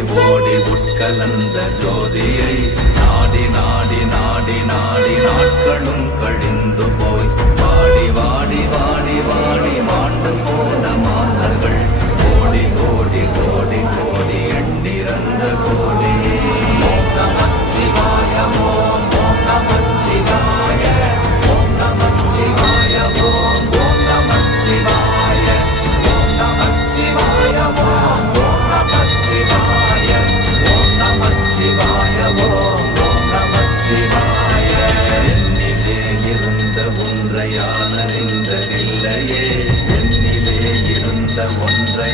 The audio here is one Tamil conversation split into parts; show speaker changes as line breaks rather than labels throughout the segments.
ஓடி உட்கலந்த ஜோதியை நாடி நாடி நாடி நாடி நாட்களும் கழிந்து போய். உண்மையான நின்ற நிலையே என்னிலே இருந்த ஒன்றை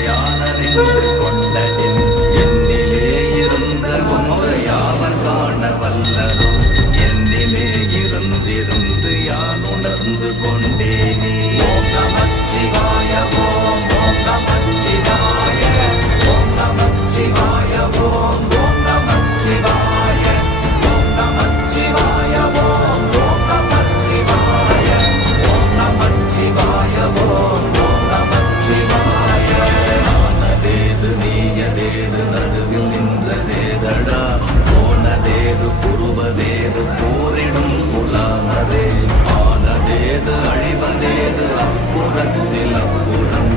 எனதேது அப்புறத்தில் அப்புறம்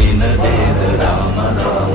எனதேது Rama Rama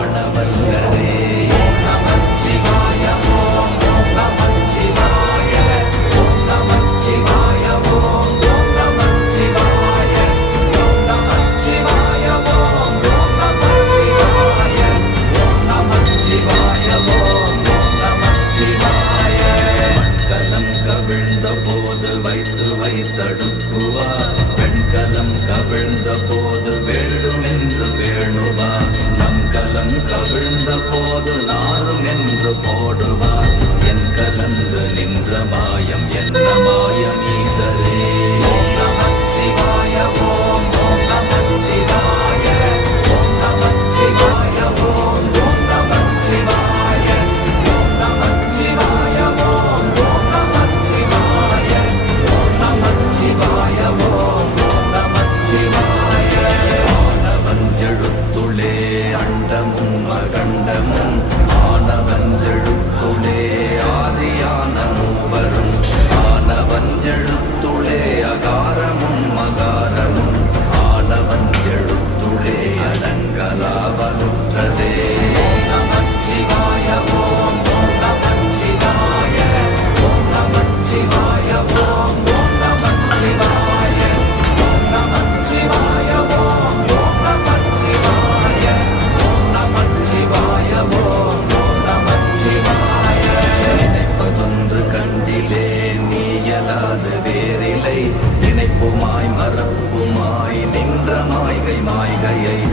My mai, my mai,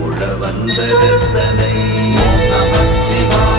சூழ வந்ததனை நமச்சிவாய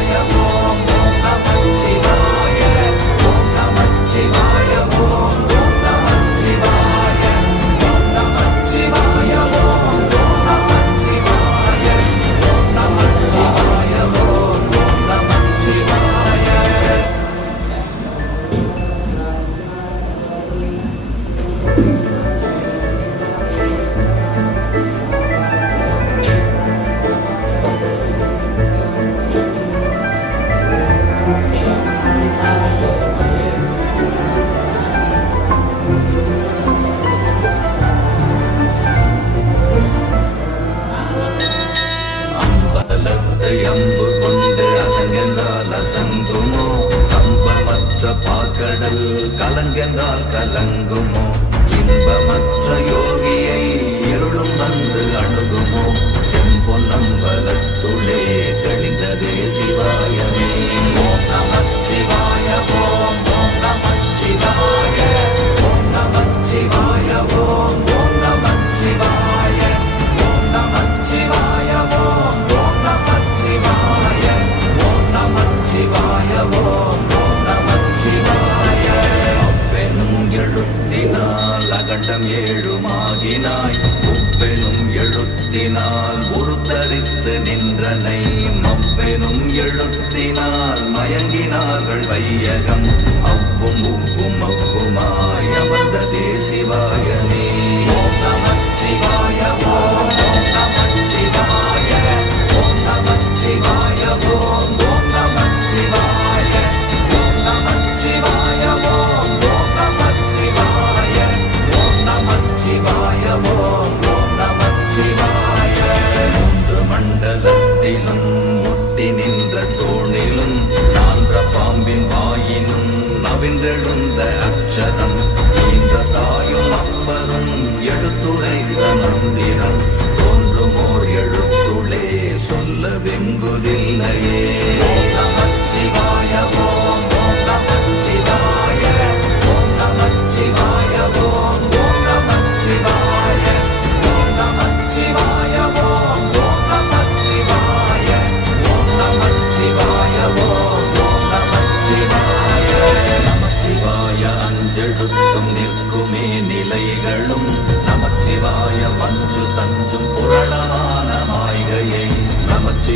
அலர்ந்து எம்பு கொண்டு அசங்கென்றால் அசங்குமோ? கம்பமற்ற பாக்கடல் கலங்கென்றால் கலங்குமோ? இன்பமற்ற யோகியை இருளும் வந்து அணுகுமோ? செம்பொன்னம்பலத்துளே தெளிந்ததே சிவாயமே. ஓம் நம ஓம் ஓம் நம அவர்கள் வையகம் அவ்வும் உப்பும் அப்புமாய் அமர்ந்த தேசிவாயன்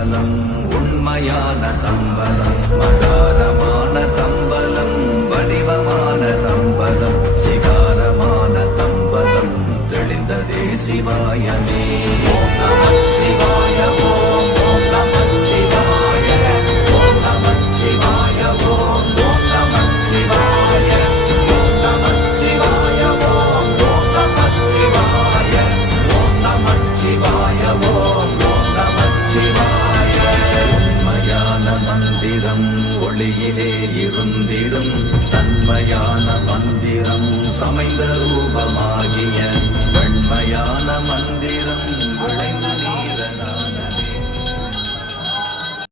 தம்பலம் உண்மையான தம்பலம் மகாரமான